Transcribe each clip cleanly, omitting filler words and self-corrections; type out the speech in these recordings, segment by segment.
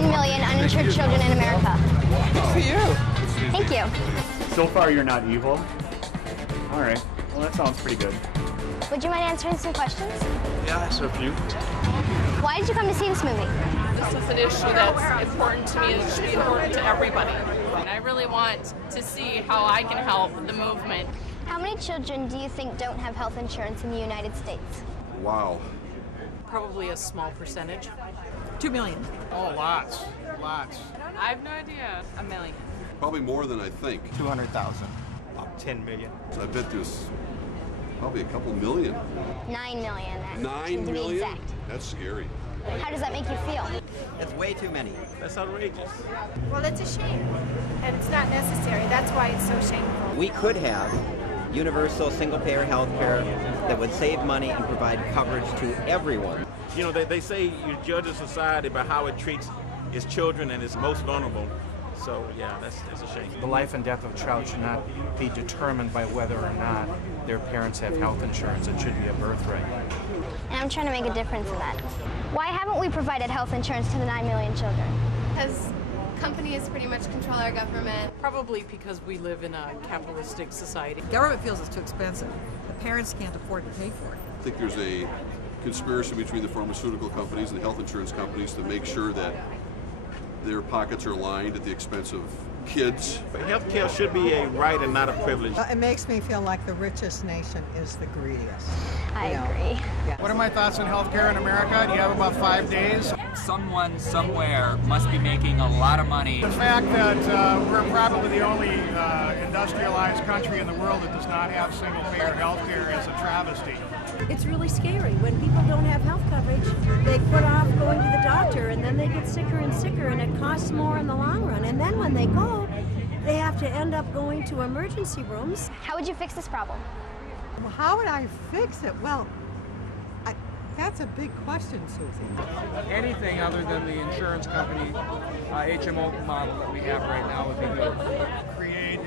9 million uninsured children in America. Good for you. Thank you. So far, you're not evil. All right. Well, that sounds pretty good. Would you mind answering some questions? Yeah, so a few. Why did you come to see this movie? This is an issue that's important to me and it should be important to everybody. And I really want to see how I can help the movement. How many children do you think don't have health insurance in the United States? Wow. Probably a small percentage. 2 million. Oh, lots. I have no idea. 1 million. Probably more than I think. 200,000. About 10 million. I bet there's probably a couple million. 9 million. 9 to million? be exact. That's scary. How does that make you feel? It's way too many. That's outrageous. Well, it's a shame, and it's not necessary. That's why it's so shameful. We could have universal single-payer health care that would save money and provide coverage to everyone. You know, they say you judge a society by how it treats its children and its most vulnerable. So, yeah, that's a shame. The life and death of a child should not be determined by whether or not their parents have health insurance. It should be a birthright. And I'm trying to make a difference in that. Why haven't we provided health insurance to the 9 million children? Because companies pretty much control our government. Probably because we live in a capitalistic society. Government feels it's too expensive. The parents can't afford to pay for it. I think there's a conspiracy between the pharmaceutical companies and the health insurance companies to make sure that their pockets are lined at the expense of kids. But health care should be a right and not a privilege. It makes me feel like the richest nation is the greediest. I agree. Yeah. What are my thoughts on healthcare in America? Do you have about 5 days? Someone somewhere must be making a lot of money. The fact that we're probably the only industrialized country in the world that does not have single-payer healthcare is a travesty. It's really scary. When people don't have health coverage, they put off going to the doctor, and then they get sicker and sicker, and it costs more in the long run. And then when they go, they have to end up going to emergency rooms. How would you fix this problem? Well, how would I fix it? Well, that's a big question, Susie. Anything other than the insurance company HMO model that we have right now would be good. Create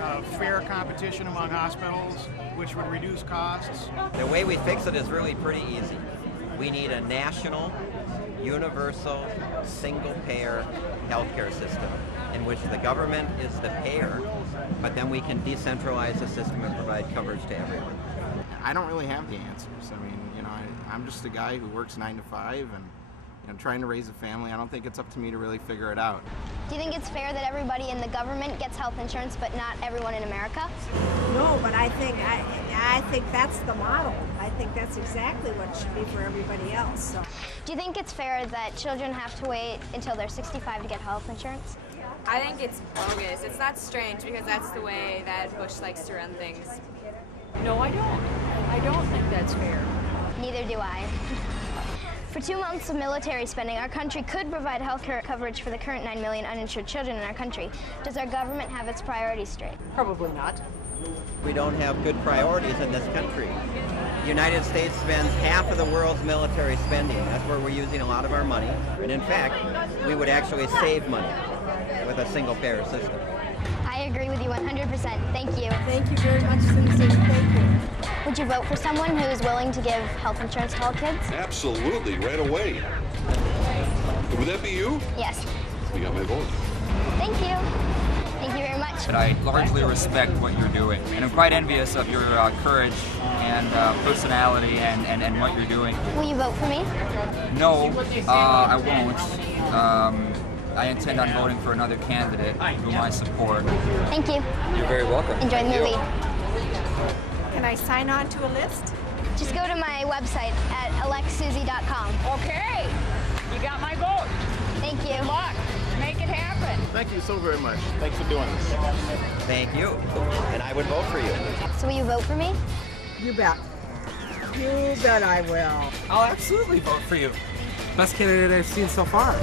a fair competition among hospitals, which would reduce costs. The way we fix it is really pretty easy. We need a national, universal, single-payer healthcare system in which the government is the payer, but then we can decentralize the system and provide coverage to everyone. I don't really have the answers. I mean, you know, I'm just a guy who works 9 to 5 and trying to raise a family. I don't think it's up to me to really figure it out. Do you think it's fair that everybody in the government gets health insurance, but not everyone in America? No, but I think that's the model. I think that's exactly what should be for everybody else. So. Do you think it's fair that children have to wait until they're 65 to get health insurance? I think it's bogus. It's not strange because that's the way that Bush likes to run things. No, I don't. I don't think that's fair. Neither do I. For 2 months of military spending, our country could provide health care coverage for the current 9 million uninsured children in our country. Does our government have its priorities straight? Probably not. We don't have good priorities in this country. The United States spends half of the world's military spending. That's where we're using a lot of our money. And in fact, we would actually save money with a single-payer system. I agree with you 100%. Thank you. Thank you very much, Susie. Thank you. Would you vote for someone who is willing to give health insurance to all kids? Absolutely, right away. Would that be you? Yes. You got my vote. Thank you. Thank you very much. But I largely respect what you're doing, and I'm quite envious of your courage and personality and what you're doing. Will you vote for me? No, I won't. I intend on voting for another candidate whom I support. Thank you. You're very welcome. Enjoy the movie. Can I sign on to a list? Just go to my website at electsusie.com. Okay. You got my vote. Thank you. Good luck. Make it happen. Thank you so very much. Thanks for doing this. Thank you. And I would vote for you. So will you vote for me? You bet. You bet I will. I'll absolutely vote for you. Best candidate I've seen so far.